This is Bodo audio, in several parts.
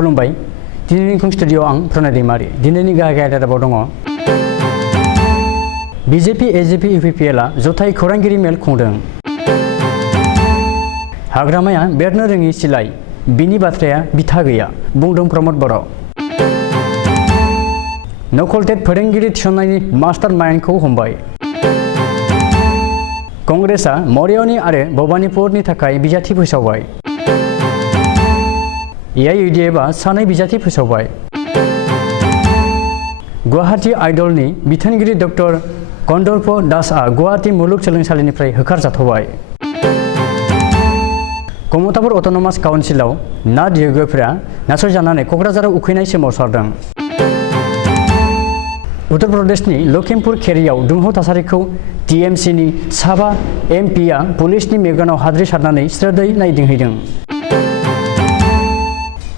खुलुमबाय दिनैनि इंखं स्टुडिअ आं प्रणय दैमारि दिनैनि गाहाय आयदायाव दङ बीजेपी एजेपी यूपीपीएलआ जथाय खौरांगिरि मेल खुंदों हाग्रामाया बेरनो रोङि सिलाइ बिनि बाथ्राया बिथा गैया बुंदों प्रमोद बर' नकल टेट फोरोंगिरि थिसननायनि मास्टार माइन्डखौ हमबाय कंग्रेसआ मरियावनि आरो भबानिपुरनि थाखाय बिजाथि फोसावबाय एआईयूडीएफआ सानै बिजाथि फोसावबाय गुवाहाटी आइडलनि बिथोनगिरि डक्टर कन्दर्प दासआ गुवाहाटी मुलुगसोलोंसालिनिफ्राय होखारजाथबाय कमतापुर अट'नमास काउन्सिलाव नाथ य'गिफोरा नासयजानानै क'क्राझाराव उखैनाय सोमावसारदों उत्तर प्रदेशनि लखिमपुर खेरियाव दुंहाव थासारिखौ टीएमसीनि साबा एमपिआ पुलिसनि मेगनाव हाद्रि सारनानै स्रोदै नायदिंहैदों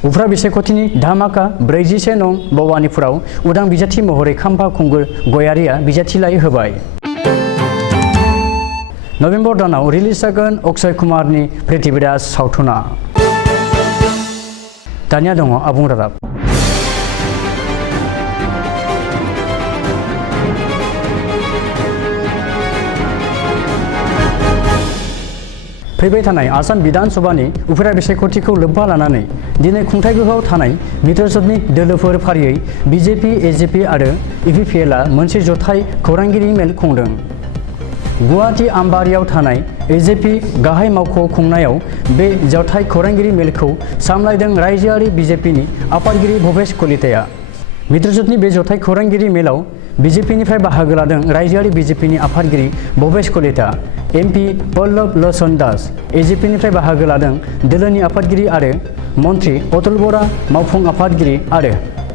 उफ्रा बिसायख'थिनि धामाका 41 नं भबानिपुराव उदां बिजाथि महरै खाम्फा खुंगुर गयारिया बिजाथिलाइ होबाय नभेम्बर दानाव रिलिज जागोन अक्षय कुमारनि पृथ्वीराज सावथुना दानिया दङ आबुं रादाब फैबाय थानाय आसाम विधान सभानि उफेरा बिसायख'थिखौ लोब्बा लानानै दिनै खुंथाय गोहोआव थानाय मित्रजोंनि दोलोफोर फारियै बीजेपी एजेपी आरो यूपीपीएलआ मोनसे जथाय खौरांगिरि मेल खुंदों गुवाहाटी आमबारियाव थानाय एजेपी गाहाय मावख' खुंनायाव बे जथाय खौरांगिरि मेलखौ सामलायदों रायजोआरि बीजेपीनि आफादगिरि भवेश कलिताया मित्रजोंनि बे जथाय खौरांगिरि मेलाव बीजेपीनिफ्राय बाहागो लादों रायजोआरि बीजेपीनि आफादगिरि भवेश कलिता एमपी पल्लव लोचन दास एजेपीनिफ्राय बाहागो लादों दोलोनि आफादगिरि आरो मन्त्री अतुल बरा मावफुं आफादगिरि आरो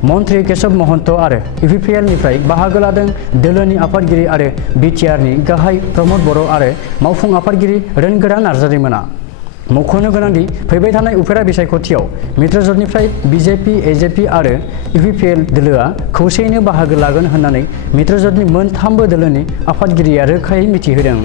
मन्त्री केशव महन्त आरो यूपीपीएलनिफ्राय बाहागो लादों दोलोनि आफादगिरि आरो बिटिआरनि गाहाय प्रमोद बर' आरो मावफुं आफादगिरि रोनगोरा नार्जारिमोना मख'नो गोनांदि फैबाय थानाय उफेरा बिसायख'थियाव मित्रजोंनिफ्राय बीजेपी एजेपी आरो यूपीपीएल दोलोआ खौसेयैनो बाहागो लागोन होननानै मित्रजोंनि मोनथामबो दोलोनि आफादगिरिया रोखायै मिथिहोदों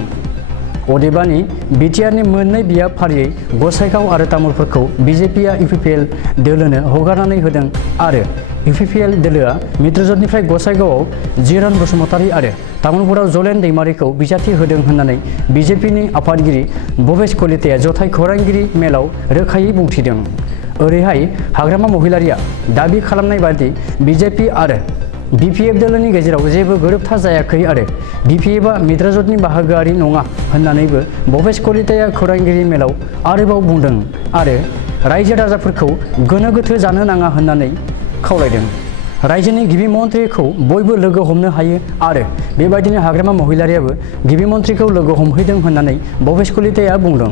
अदेबानि बिटिआरनि मोननै बियाब फारियै गसाइगाव आरो तामुलपुरखौ बीजेपीआ यूपीपीएल दोलोनो हगारनानै होदों आरो यूपीपीएल दोलोआ मित्रजोंनिफ्राय गसाइगावआव जिरन बसुमतारी आरो तामुलपुराव जलेन दैमारिखौ बिजाथि होदों होननानै बीजेपीनि आफादगिरि भवेश कलिताया जथाय खौरांगिरि मेलाव रोखायै बुंथिदों ओरैहाय हाग्रामा महिलारिया दाबि खालामनाय बादि बीजेपी आरो बीपीएफ दोलोनि गेजेराव जेबो गोरोबथा जायाखै आरो बीपीएफआ मित्रजोंनि बाहागोआरि नङा होननानैबो भवेश कलिताया खौरांगिरि मेलाव आरोबाव बुंदों आरो रायजो राजाफोरखौ गोनो गोथो जानो नाङा होननानै खावलायदों रायजोनि गिबि मन्थ्रिखौ बयबो लोगो हमनो हायो आरो बेबायदिनो हाग्रामा महिलारियाबो गिबि मन्थ्रिखौ लोगो हमहैदों होननानै भवेश कलिताया बुंदों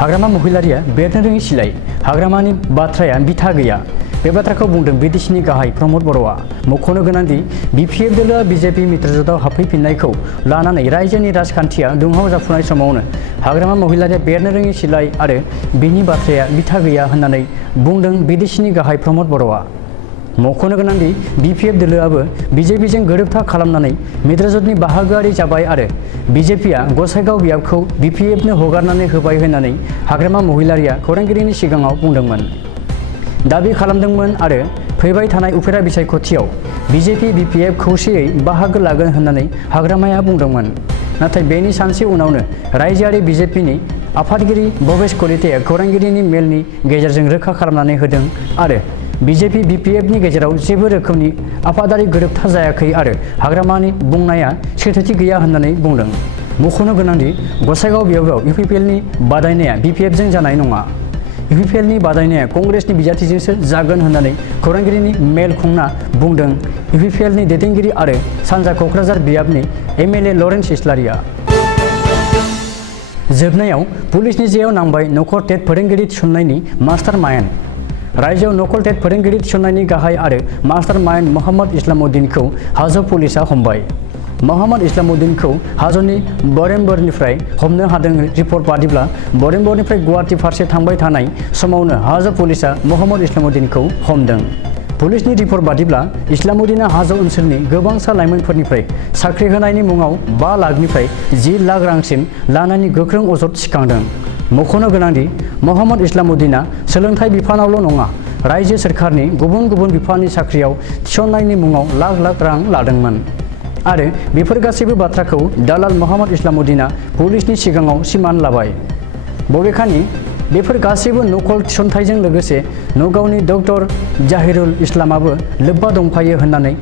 हाग्रामा महिलारिया बेरनो रोङि सिलाइ हाग्रामानि बाथ्राया बिथा गैया बे बाथ्राखौ बुंदों बिटिसिनि गाहाय प्रमोद बर'आ मख'नो गोनांदि बीपीएफ दोलोआ बीजेपी मित्रजोंआव हाबफैफिननायखौ लानानै रायजोनि राजखान्थिया दुंहाव जाफुनाय समावनो हाग्रामा महिलारिया बेरनो रोङि सिलाइ आरो बिनि बाथ्राया बिथा गैया होननानै बुंदों बिटिसिनि गाहाय प्रमोद बर'आ मख'नो गोनांदि बीपीएफ दोलोआबो बीजेपीजों गोरोबथा खालामनानै मित्रजोंनि बाहागोआरि जाबाय आरो बीजेपीआ गसाइगाव बियाबखौ बीपीएफनो हगारनानै होबाय होननानै हाग्रामा महिलारिया खौरांगिरिनि सिगाङाव बुंदोंमोन दाबि खालामदोंमोन आरो फैबाय थानाय उफेरा बिसायख'थियाव बीजेपी बीपीएफ खौसेयै बाहागो लागोन होननानै हाग्रामाया बुंदोंमोन नाथाय बेनि सानसे उनावनो रायजोआरि बीजेपीनि आफादगिरि भवेश कलिताया खौरांगिरिनि मेलनि गेजेरजों रोखा खालामनानै होदों आरो बीजेपी बीपीएफनि गेजेराव जेबो रोखोमनि आफादारि गोरोबथा जायाखै आरो हाग्रामानि बुंनाया सैथोथि गैया होननानै बुंदों मख'नो गोनांदि गसाइगाव बियाबाव यूपीपीएलनि बादायनाया बीपीएफजों जानाय नङा यूपीपीएलनि बादायनाया कंग्रेसनि बिजाथिजोंसो जागोन होननानै खौरांगिरिनि मेल खुंना बुंदों यूपीपीएलनि दैदेनगिरि आरो सानजा क'क्राझार बियाबनि एमएलए लरेन्स इस्लारिया जोबनायाव पुलिसनि जेयाव नांबाय नकल टेट फोरोंगिरि थिसननायनि मास्टार माइन्ड रायजोआव नकल टेट फोरोंगिरि थिसननायनि गाहाय आरो मास्टार माइन्ड मोहम्मद इस्लामुद्दिनखौ हाजो पुलिसआ हमबाय मोहम्मद इस्लामुद्दिनखौ हाजोनि बरेम्बरनिफ्राय हमनो हादों रिपर्ट बादिब्ला बरेम्बरनिफ्राय गुवाहाटी फारसे थांबाय थानाय समावनो हाजो पुलिसआ मोहम्मद इस्लामुद्दिनखौ हमदों पुलिसनि रिपर्ट बादिब्ला इस्लामुद्दिना हाजो ओनसोलनि गोबांसा लाइमोनफोरनिफ्राय साख्रि होनायनि मुङाव 5 लाखनिफ्राय 10 लाख रांसिम लानायनि गोख्रों अजद सिखांदों मख'नो गोनांदि मोहम्मद इस्लामुद्दीना सोलोंथाइ बिफानावल' नङा रायजो सोरखारनि गुबुन गुबुन बिफाननि साख्रियाव थिसननायनि मुङाव लाख लाख रां लादोंमोन आरो बेफोर गासैबो बाथ्राखौ दालाल मोहम्मद इस्लामुद्दीना पुलिसनि सिगाङाव सिमान लाबाय। बबेखानि बेफोर गासैबो नकल थिसनथाइजों लोगोसे नगावनि डक्टर जाहिरुल इस्लामाबो लोब्बा दंफायो होननानै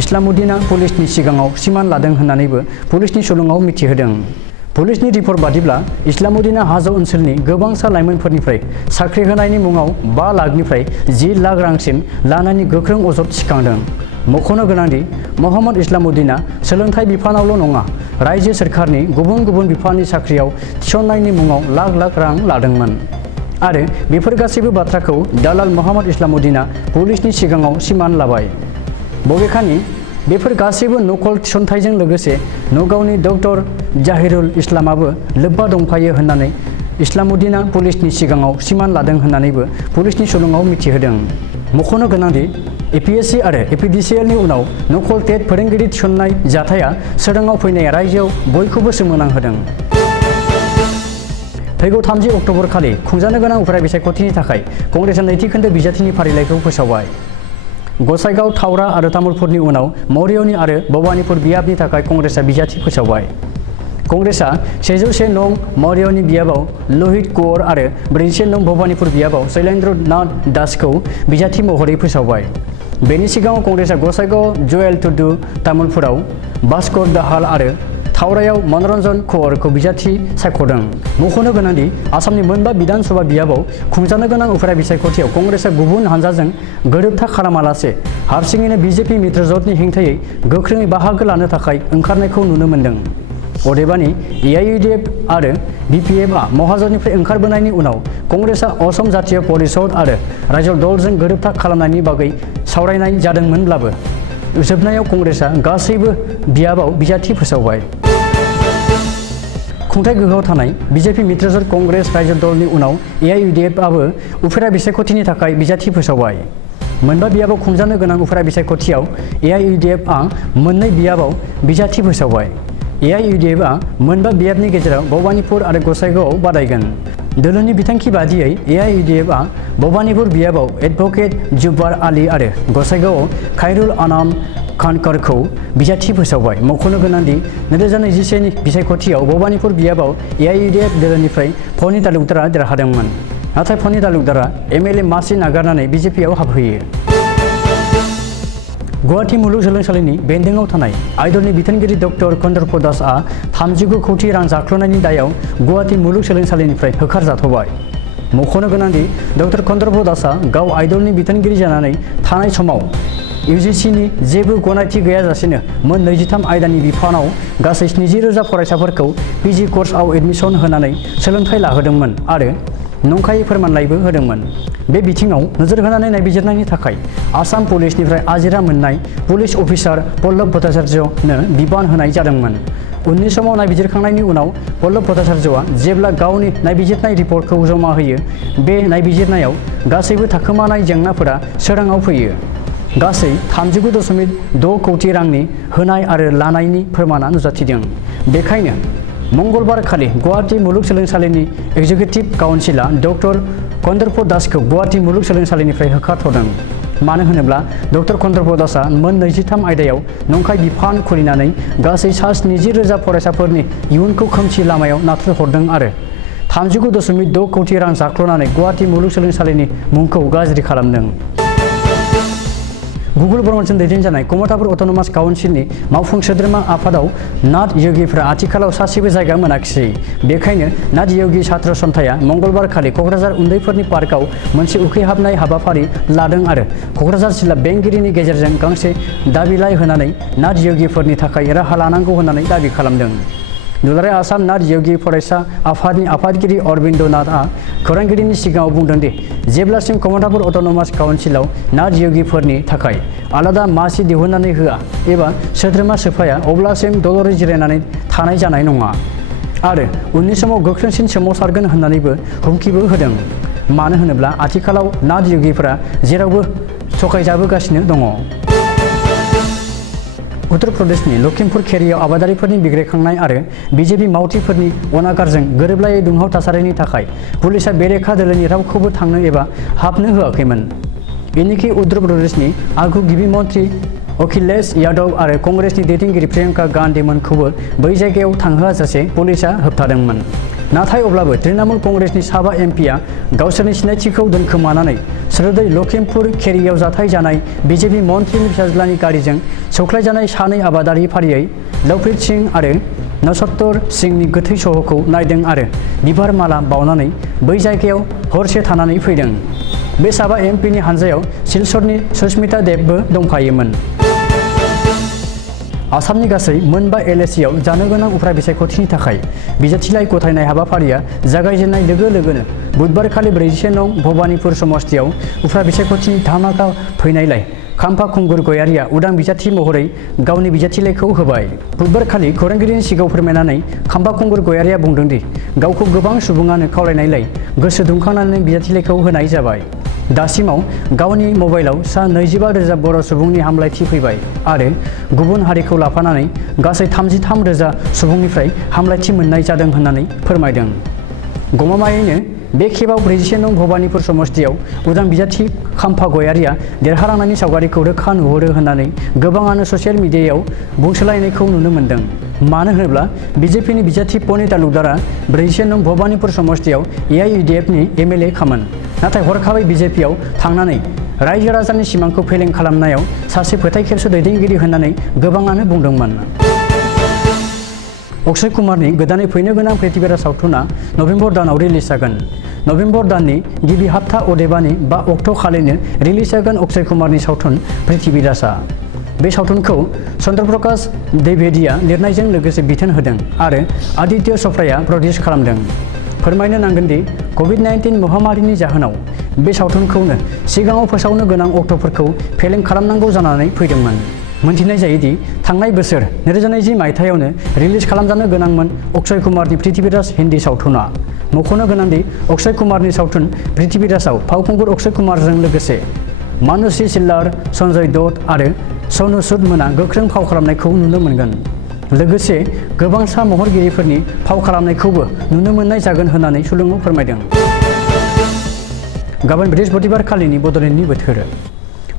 इस्लामुद्दीना पुलिसनि सिगाङाव सिमान लादों होननानैबो पुलिसनि सुलुङाव मिथिहोदों। पुलिसनि रिपर्ट बादिब्ला इस्लामुद्दीना हाजो ओनसोलनि गोबांसा लाइमोनफोरनिफ्राय साख्रि होनायनि मुङाव 5 लाखनिफ्राय 10 लाख रांसिम लानायनि गोख्रों अजद थिखांदों। मख'नो गोनांदि मोहम्मद इस्लामुद्दीना सोलोंथाइ बिफानावल' नङा रायजो सोरखारनि गुबुन गुबुन बिफाननि साख्रियाव थिसननायनि मुङाव लाख लाख रां लादोंमोन आरो बेफोर गासैबो बाथ्राखौ दालाल मोहम्मद इस्लामुद्दीना पुलिसनि सिगाङाव सिमान लाबाय। बबेखानि बेफोर गासैबो नकल थिसनथाइजों लोगोसे नगावनि डक्टर जाहिरुल इस्लामाबो लोब्बा दंफायो होननानै इस्लामुद्दीना पुलिसनि सिगाङाव सिमान लादों होननानैबो पुलिसनि सुलुङाव मिथिहोदों। मख'नो गोनांदि एपीएससी आरो एपीडीसीएलनि उनाव नकल टेट फोरोंगिरि थिसननाय जाथाया सोराङाव फैनाया रायजोआव बयखौबो सोमोनांहोदों। फैगौ 30 अक्ट'बर खालि खुंजानो गोनां उफ्रा बिसायख'थिनि थाखाय कंग्रेसआ नैथि खोन्दो बिजाथिनि फारिलाइखौ फोसावबाय। गसाइगाव, थावरा आरो तामुलपुरनि उनाव मरियनी आरो भबानीपुर बियाबनि थाखाय कंग्रेसआ बिजाथि फोसावबाय। कंग्रेसआ 101 नं मरियनी बियाबाव लहित कुंवर आरो 41 नं भबानीपुर बियाबाव शैलेन्द्र नाथ दासखौ बिजाथि महरै फोसावबाय। बेनि सिगाङाव कंग्रेसआ गसाइगाव जयेल टुडु, तामुलपुराव भास्कर दाहाल आरो थावरायाव मनरन्जन कुंवरखौ बिजाथि सायख'दों। मख'नो गोनांदि आसामनि मोनबा बिधान सभा बियाबाव खुंजानो गोनां उफ्रा बिसायख'थियाव कंग्रेसआ गुबुन हानजाजों गोरोबथा खालामालासे हारसिङैनो बीजेपी मित्रजोंटनि हेंथायै गोख्रोङै बाहागो लानो थाखाय ओंखारनायखौ नुनो मोन्दों। अदेबानि एआईयूडीएफ आरो बीपीएफआ महाजननिफ्राय ओंखारबोनायनि उनाव कंग्रेसआ असम जातीय परिषद आरो रायजो दलजों गोरोबथा खालामनायनि बागै सावरायनाय जादोंमोनब्लाबो जोबनायाव कंग्रेसआ गासैबो बियाबाव बिजाथि फोसावबाय। खुंथाय गोहोआव थानाय बीजेपी मित्रजोट कंग्रेस रायजो दलनि उनाव एआईयूडीएफआबो उफ्रा बिसायख'थिनि थाखाय बिजाथि फोसावबाय। मोनबा बियाबाव खुंजानो गोनां उफ्रा बिसायख'थियाव एआईयूडीएफआ मोननै बियाबाव बिजाथि फोसावबाय। एआईयूडीएफआ मोनबा बियाबनि गेजेराव भबानीपुर आरो गसाइगावआव बादायगोन। दोलोनि बिथांखि बादियै एआईयूडीएफआ भबानीपुर बियाबाव एडभोकेट जुब्बार आली आरो गसाइगावआव खायरुल आनाम खानकारखौ बिजाथि फोसावबाय। मख'नो गोनांदि 2021 नि बिसायख'थियाव भबानीपुर बियाबाव एआईयूडीएफ दोलोनिफ्राय फनि तालुकदारआ देरहादोंमोन, नाथाय फनि तालुकदारआ एमएलए मासि नागारनानै बीजेपीआव हाबहैयो। गुवाहाटी मुलुगसोलोंसालिनि बेन्दोंआव थानाय आयदलनि बिथोनगिरि डक्टर कन्दर्प दासआ 39 कौटि रां जाख्ल'नायनि दायाव गुवाहाटी मुलुगसोलोंसालिनिफ्राय होखारजाथ'बाय। मख'नो गोनांदि डक्टर कन्दर्प दासआ गाव आयदलनि बिथोनगिरि जानानै थानाय समाव यूजीसीनि जेबो गनायथि गैयाजासेनो मोन 23 आयदानि बिफानाव गासै 70,000 फरायसाफोरखौ पीजी कर्सआव एडमिशन होनानै सोलोंथाइ लाहोदोंमोन आरो नंखायै फोरमानलाइबो होदोंमोन। बे बिथिङाव नोजोर होनानै नायबिजिरनायनि थाखाय आसाम पुलिसनिफ्राय आजिरा मोननाय पुलिस अफिसार पल्लव भट्टाचार्यनो बिबान होनाय जादोंमोन। उननि समाव नायबिजिरखांनायनि उनाव पल्लव भट्टाचार्यआ जेब्ला गावनि नायबिजिरनाय रिपर्टखौ जमा होयो, बे नायबिजिरनायाव गासैबो थाखोमानाय जेंनाफोरा सोराङाव फैयो। गासै 39.6 कौटि रांनि होनाय आरो लानायनि फोरमानआ नुजाथिदों। बेखायनो मंगलबार खालि गुवाहाटी मुलुगसोलोंसालिनि एग्जिकिउटिभ काउन्सिलआ डक्टर कन्दर्प दासखौ गुवाहाटी मुलुगसोलोंसालिनिफ्राय होखारथ'दों। मानो होनोब्ला डक्टर कन्दर्प दासआ मोन 23 आयदायाव नंखाय बिफान खुलिनानै गासै 70,000 फरायसाफोरनि इयुनखौ खोमसि लामायाव नाथ्रोदहरदों आरो 39.6 कौटि रां जाख्ल'नानै गुवाहाटी मुलुगसोलोंसालिनि मुंखौ गाज्रि खालामदों। गुगल ब्रह्मजों दैदेनजानाय कमतापुर अट'नमास काउन्सिलनि मावफुं सोद्रोमा आफादाव नाथ योगीफ्रा आथिखालाव सासेबो जायगा मोनाखिसै। बेखायनो नाथ योगी छात्र सन्थाया मंगलबार खालि क'क्राझार उन्दैफोरनि पार्कआव मोनसे उखैहाबनाय हाबाफारि लादों आरो क'क्राझार जिल्ला बेंगिरिनि गेजेरजों गांसे दाबिलाइ होनानै नाथ योगीफोरनि थाखाय राहा लानांगौ होननानै दाबि खालामदों। दुलाराय आसाम नाथ योगी फरायसा आफादनि आफादगिरि अरबिन्द नाथआ खौरांगिरिनि सिगाङाव बुंदों दि जेब्लासिम कमतापुर अट'नमास काउन्सिलाव नाथ योगीफोरनि थाखाय आलादा मासि दिहुननानै होआ एबा सोद्रोमा सोफाया अब्लासिम दलरै जिरायनानै थानाय जानाय नङा आरो उननि समाव गोख्रोंसिन सोमावसारगोन होननानैबो हुमखिबो होदों। मानो होनोब्ला आथिखालाव नाथ योगीफोरा जेरावबो थगायजाबोगासिनो दङ। उत्तर प्रदेशनि लखिमपुर खेरियाव आबादारिफोरनि बिग्रायखांनाय आरो बिजेपि मावथिफोरनि अनागारजों गोरोबलायै दुंहाव थासारिनि थाखाय पुलिसा बेरेखा दोलोनि रावखौबो थांनो एबा हाबनो होआखैमोन। इनिखि उत्तर प्रदेशनि आगु गिबि मन्त्रि अखिलेश यादव आरो कंग्रेसनि दैदेनगिरि प्रियंका गान्धीमोनखौबो बै जायगायाव थांहोआजासे पुलिसा होबथादोंमोन। नाथाय अब्लाबो तृणमूल कंग्रेसनि साबा एमपिआ गावसोरनि सिनायथिखौ दोनखोमानानै स्रोदै लखिमपुर खेरियाव जाथाय जानाय बिजेपि मन्त्रिनि फिसाज्लानि गारिजों सौख्लायजानाय सानै आबादारि फारियै लवप्रीत सिंह आरो नसत्तर सिंहनि गोथै सह'खौ नायदों आरो बिबार माला बावनानै बै जायगायाव हरसे थानानै फैदों। बे साबा एमपिनि हानजायाव सिलचरनि सुस्मिता देबबो दंफायोमोन। आसामनि गासै मोनबा एलएसियाव जानो गोनां उफ्रा बिसायख'थिनि थाखाय बिजाथिलाइ गथायनाय हाबाफारिया जागायजेननाय लोगो लोगोनो बुधबारखालि 47 नं भबानिपुर समस्तियाव उफ्रा बिसायख'थिनि धामाका फैनायलाय खाम्फा खुंगुर गयारिया उदां बिजाथि महरै गावनि बिजाथिलाइखौ होबाय। बुधबारखालि खौरांगिरिनि सिगाङाव फोरमायनानै खाम्फा खुंगुर गयारिया बुंदोंदि गावखौ गोबां सुबुङानो खावलायनायलाय गोसो दुंखांनानै बिजाथिलाइखौ होनाय जाबाय। दासिमाव गावनि मबाइलाव सा 25,000 बर' सुबुंनि हामलायथि फैबाय आरो गुबुन हारिखौ लाफानानै गासै 33,000 सुबुंनिफ्राय हामलायथि मोननाय जादों होननानै फोरमायदों। गमामायैनो बे खेबाव 47 नं भबानिपुर समस्तियाव उदां बिजाथि खाम्फा गयारिया देरहालांनायनि सावगारिखौ रोखा नुहुरो होननानै गोबाङानो ससियेल मिडियायाव बुंसोलायनायखौ नुनो मोन्दों। मानो होनोब्ला बिजेपिनि बिजाथि पनि तालुकदारा 47 नं भबानिपुर समस्तियाव AIUDFनि MLA खामोन। नाथाय हरखाबै बिजेपियाव थांनानै रायजो राजानि सिमांखौ फेलें खालामनायाव सासे फोथायखेबसु दैदेनगिरि होननानै गोबाङानो बुंदोंमोन। अक्षय कुमारनि गोदानै फैनो गोनां पृथ्वीराज सावथुना नभेम्बर दानाव रिलिज जागोन। नभेम्बर दाननि गिबि हाप्ता अदेबानि 5 अक्ट' खालिनो रिलिज जागोन अक्षय कुमारनि सावथुन पृथ्वीराजआ। बे सावथुनखौ चन्द्र प्रकाश द्विवेदीआ लिरनायजों लोगोसे बिथोन होदों आरो आदित्य च'पड़ाया प्रडिउस खालामदों। फोरमायनो नांगोनदि COVID-19 महामारिनि जाहोनाव बे सावथुनखौनो सिगाङाव फोसावनो गोनां अक्ट'फोरखौ फेलें खालामनांगौ जानानै फैदोंमोन। मोनथिनाय जायोदि थांनाय बोसोर 2020 मायथाइयावनो रिलिज खालामजानो गोनांमोन अक्षय कुमारनि पृथ्वीराज हिन्दी सावथुना। मख'नो गोनांदि अक्षय कुमारनि सावथुन पृथ्वीराजआव फावखुंगुर अक्षय कुमारजों लोगोसे मानुषी छिल्लार, सन्जय दत्त आरो सनु सूद मोना गोख्रों फाव खालामनायखौ नुनो मोनगोन। लोगोसे गोबांसा महरगिरिफोरनि फाव खालामनायखौबो नुनो मोननाय जागोन होननानै सुलुङाव फोरमायदों। गाबोन बृहस्पतिबार खालिनि बड'लेण्डनि बोथोर।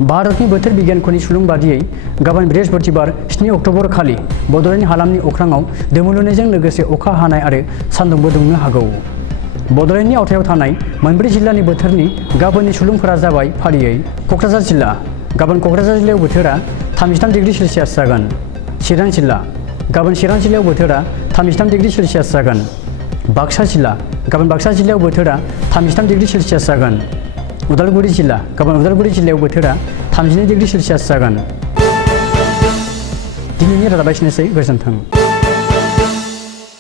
भारतनि बोथोर बिगियानख'नि सुलुं बादियै गाबोन बृहस्पतिबार 7 अक्ट'बर खालि बड'लेण्ड हालामनि अख्राङाव दोमैलुनायजों लोगोसे अखा हानाय आरो सान्दुंबो दुंनो हागौ। बड'लेण्डनि आवथायाव थानाय मोनब्रै जिल्लानि बोथोरनि गाबोननि सुलुंफोरा जाबाय फारियै क'क्राझार जिल्ला। गाबोन क'क्राझार जिल्लायाव बोथोरा 33 डिग्री सेलसियास जागोन। चिरां जिल्ला। गाबोन चिरां जिल्लायाव बोथोरा 33 डिग्री सेलसियास जागोन। बाक्सा जिल्ला। गाबोन बाक्सा जिल्लायाव बोथोरा 33 डिग्री सेलसियास जागोन। उदालगुरि जिल्ला। गाबोन उदालगुरि जिल्लायाव बोथोरा 32 डिग्री सेलसियास जागोन। दिनैनि रादाबा एसेनोसै। गोजोन्थों।